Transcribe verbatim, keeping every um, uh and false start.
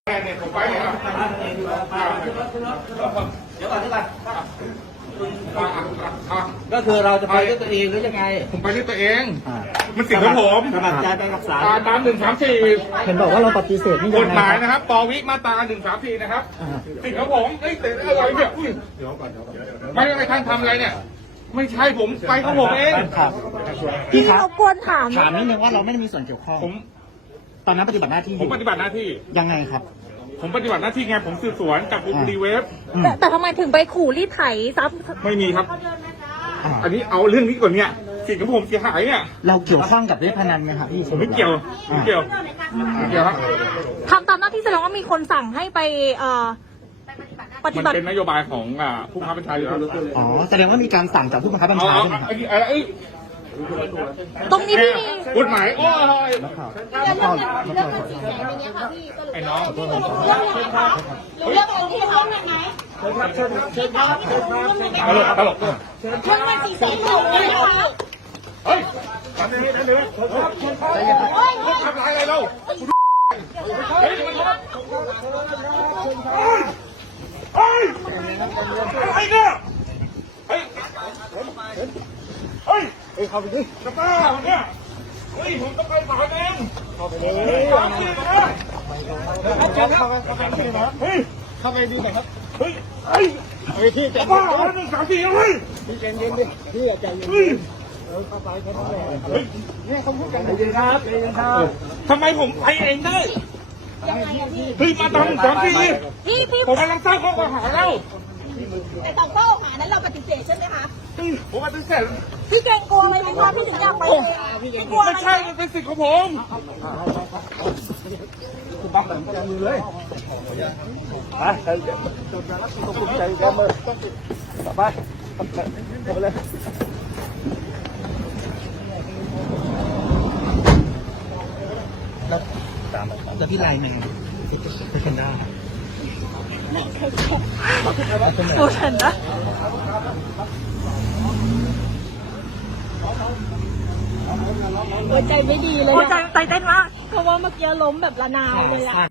เนี่ยผมไปเนี่ยครับเดี๋ยวก่อนเดี๋ยวก่อนก็คือเราจะไปด้วยตัวเองหรือยังไงผมไปด้วยตัวเองมันสิทธิ์ของผมสมัครใจไปรักษาตามหนึ่งสามสี่เห็นบอกว่าเราปฏิเสธนี่ยังไงกฎหมายนะครับปวิมาตราหนึ่งสามสี่นะครับสิทธิ์ของผมเฮ้ยแต่อะไรเนี่ยไม่ได้ไปท่านทำอะไรเนี่ยไม่ใช่ผมไปของผมเองพี่ครับเราควรถามถามนิดนึงว่าเราไม่ได้มีส่วนเกี่ยวข้องผมตอนนั้นปฏิบัติหน้าที่ผมปฏิบัติหน้าที่ยังไงครับผมปฏิบัติหน้าที่ไงผมสืบสวนจับกลุ่มคดีเวฟแต่แต่ทำไมถึงไปขู่รีดไถทรัพย์ไม่มีครับอันนี้เอาเรื่องนี้ก่อนเนี่ยสิทธิ์ของผมเสียหายเนี่ยเราเกี่ยวข้องกับเว็บพนันไหมครับพี่ผมไม่เกี่ยวไม่เกี่ยวไม่เกี่ยวครับทำตามหน้าที่แสดงว่ามีคนสั่งให้ไปเอ่อปฏิมันบัติเป็นนโยบายของอ่าผู้บังคับบัญชาอยู่แล้วอ๋อแสดงว่ามีการสั่งจากผู้บังคับบัญเอาชาเอาใช่ไหมครับไอ้ไอ้ไอ้ตรงนี้พี่มีกฎหมายโอ้ยเรื่องเงินเรื่องเงินสี่แสนอย่างเงี้ยค่ะพี่ก็เลยไอ้น้องเรื่องยังไงคะเรื่องของที่เขาเนี่ยไหมเชิญครับเชิญครับเชิญครับตลกตลกเรื่องเงินสี่แสนถูกไหมคะเฮ้ยทำอะไรทำอะไรทำอะไรเราเฮ้ยมันเฮ้ยอะไรเนี่ยเฮ้ยเฮ้ยเฮ้ยเข้าไปดิจะบ้าเนี่ยเฮ้ยผมต้องไปศาลเองเข้าไปเลยเข้าไปเลยเข้าไปเข้าไปที่ไหนเฮ้ยเข้าไปดีไหนครับเฮ้ยเฮ้ยไอ้ที่จะบ้าหนึ่งสามสี่เฮ้ยพี่ใจเย็นดิพี่ใจเย็นเออเข้าไปแค่นั้นแหละเฮ้ยเนี่ยเขาพูดกันใจเย็นครับใจเย็นครับทำไมผมไปเองได้เฮ้ยมาตามสามสี่พี่พี่ผมกำลังสร้างข้อกล่าวหาแล้วแต่สองข้อหานั้นเราปฏิเสธใช่ไหมคะผมปฏิเสธพี่เกรงกลัวอะไรไหมคะพี่ถึงอยากไปพี่กลัวอะไรไม่ใช่ มันเป็นสิทธิ์ของผมเดี๋ยวพี่ไลน์มาไปกันได้โอ้ฉันนะหัวใจไม่ดีเลยหัวใจใจเต้นมากเพราะว่าเมื่อกี้ล้มแบบระนาวเลยอะ